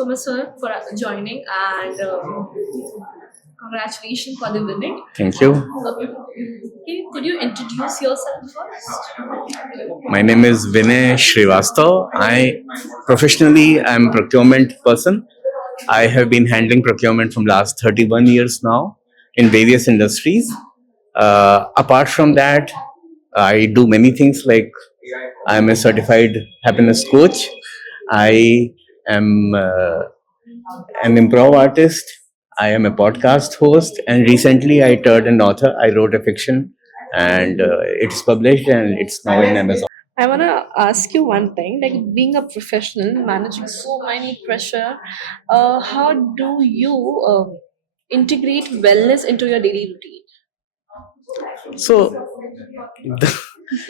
so much, sir, for joining and congratulations for the winning. Thank you. Okay, could you introduce yourself first? My name is Vinay Srivastava. I professionally I'm a procurement person. I have been handling procurement from last 31 years now in various industries. Apart from that, I do many things like I'm a certified happiness coach. I am an improv artist. I am a podcast host, and recently I turned an author. I wrote a fiction, and it's published, and it's now in Amazon. I want to ask you one thing, like being a professional, managing so many pressure, how do you integrate wellness into your daily routine? So,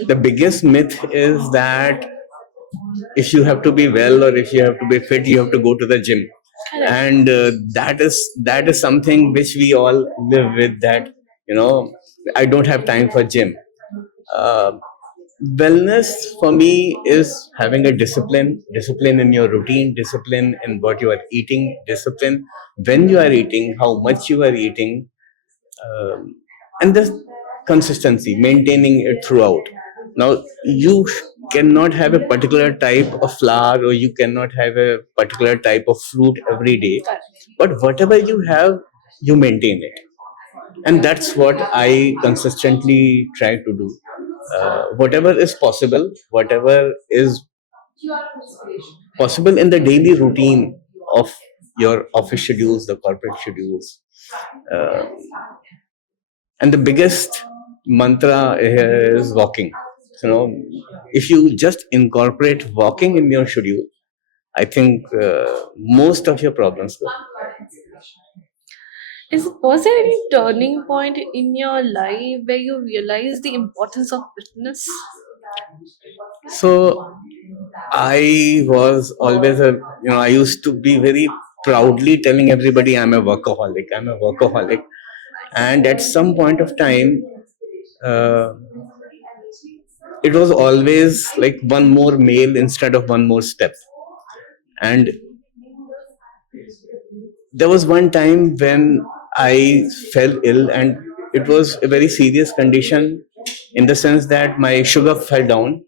the biggest myth is that if you have to be well or if you have to be fit, you have to go to the gym, Correct. and that is something which we all live with. That I don't have time for gym. Uh, Wellness for me is having a discipline in your routine, discipline in what you are eating, discipline when you are eating, how much you are eating, um, and the consistency, maintaining it throughout. Now, you cannot have a particular type of flour or you cannot have a particular type of fruit every day, but whatever you have, you maintain it. And that's what I consistently try to do. Whatever is possible, whatever is possible in the daily routine of your office schedules, the corporate schedules. Uh, and the biggest mantra here is walking. If you just incorporate walking in your schedule, I think most of your problems go. Was there any turning point in your life where you realized the importance of fitness? So I was always I used to be very proudly telling everybody I'm a workaholic. I'm a workaholic. And at some point of time, uh, it was always like one more mail instead of one more step. And there was one time when I fell ill, and it was a very serious condition in the sense that my sugar fell down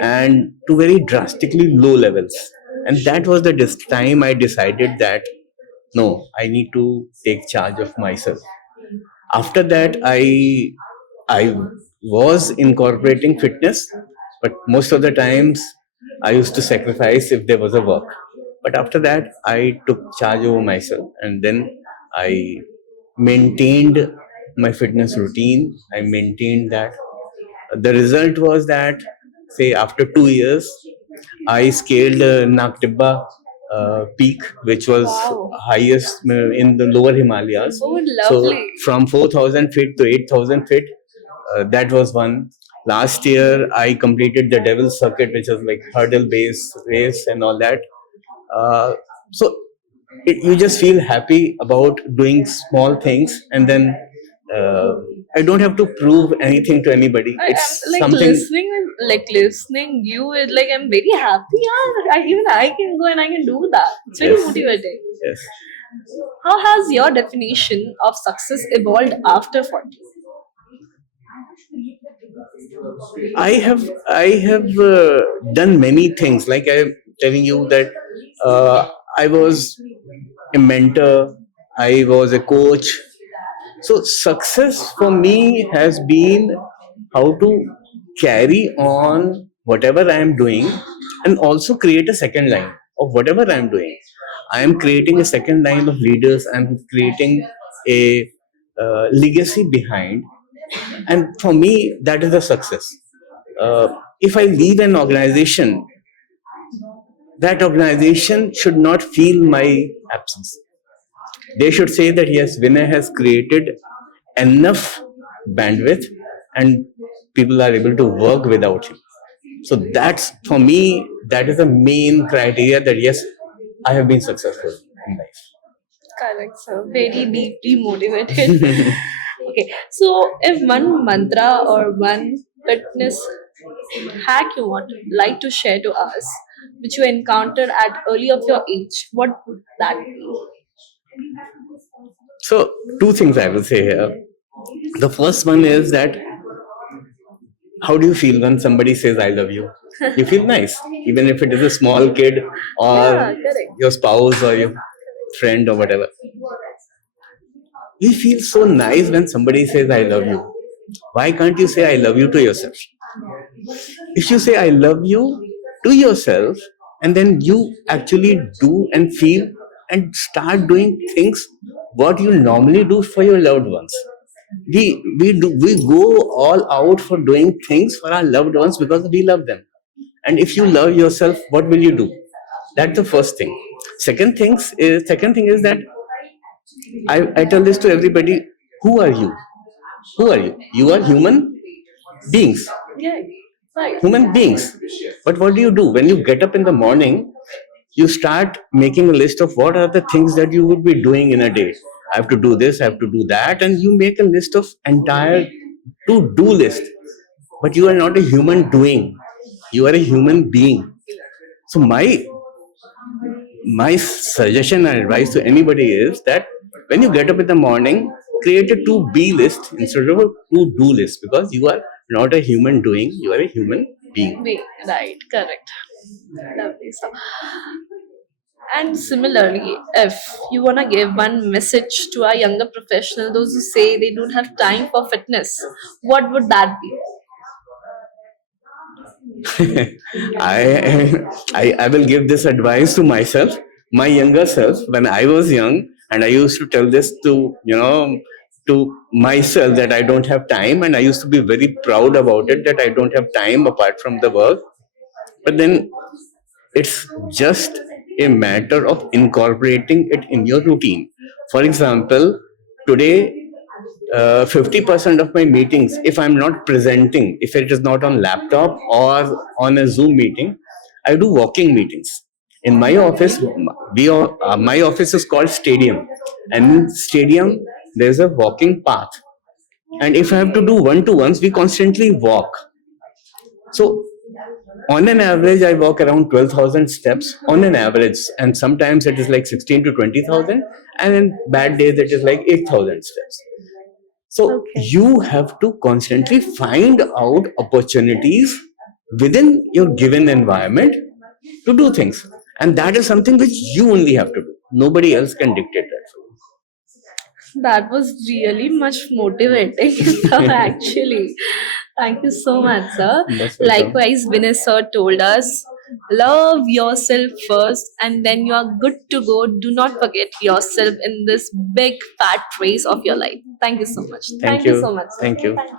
and to very drastically low levels. And that was the time I decided that no, I need to take charge of myself. After that, I was incorporating fitness, but most of the times I used to sacrifice if there was a work. But after that, I took charge over myself, and then I maintained my fitness routine. I maintained that. The result was that, say, after 2 years, I scaled Naktibba peak, which was Wow. highest in the lower Himalayas. Oh, So lovely. from 4,000 feet to 8,000 feet, that was one. Last year, I completed the Devil's Circuit, which was like hurdle-based race and all that. So you just feel happy about doing small things, and then uh, I don't have to prove anything to anybody. I am It's like something. listening you is like I'm very happy. Yeah, even I can go and I can do that. It's very Yes. motivating. Yes. How has your definition of success evolved after 40? I have done many things. Like I'm telling you that I was a mentor, I was a coach. So success for me has been how to carry on whatever I am doing and also create a second line of whatever I am doing. I am creating a second line of leaders. I'm creating a legacy behind, and for me that is a success. If I leave an organization, that organization should not feel my absence. They should say that yes, Vinay has created enough bandwidth and people are able to work without him. So that's, for me, that is the main criteria that yes, I have been successful in life. Correct, sir. Very deeply motivated. Okay, so if one mantra or one fitness hack you want like to share to us, which you encountered at early of your age, what would that be? So, two things I will say here. The first one is that how do you feel when somebody says I love you? You feel nice, even if it is a small kid or Yeah, correct. your spouse or your friend or whatever. We feel so nice when somebody says I love you. Why can't you say I love you to yourself? If you say I love you to yourself, and then you actually do and feel and start doing things what you normally do for your loved ones. We go all out for doing things for our loved ones because we love them. And if you love yourself, what will you do? That's the first thing. Second thing is that I tell this to everybody. Who are you? Who are you? You are human beings. Yeah, right. Human beings. But what do you do? When you get up in the morning, you start making a list of what are the things that you would be doing in a day. I have to do this, I have to do that, and you make a list of entire to-do list. But you are not a human doing. You are a human being. So my suggestion and advice to anybody is that when you get up in the morning, create a to be list instead of a to do list, because you are not a human doing, you are a human being. Right, correct. Lovely. So, and similarly, if you want to give one message to our younger professional, those who say they don't have time for fitness, what would that be? I will give this advice to myself, my younger self, when I was young, and I used to tell this to myself that I don't have time, and I used to be very proud about it that I don't have time apart from the work. But then it's just a matter of incorporating it in your routine. For example, today 50% of my meetings, if I'm not presenting, if it is not on laptop or on a Zoom meeting, I do walking meetings. In my office, my office is called Stadium, and in Stadium there's a walking path. And if I have to do one-to-ones, we constantly walk. So on an average, I walk around 12,000 steps on an average, and sometimes it is like 16 to 20,000, and in bad days it is like 8,000 steps. So Okay. you have to constantly find out opportunities within your given environment to do things. And that is something which you only have to do. Nobody else can dictate that for That was really much motivating, sir, you. actually. Thank you so much, sir. That's welcome. Likewise, Vinay sir told us, love yourself first and then you are good to go. Do not forget yourself in this big fat race of your life. Thank you so much. Thank Thank you you. so much, sir. Thank you. Thank you.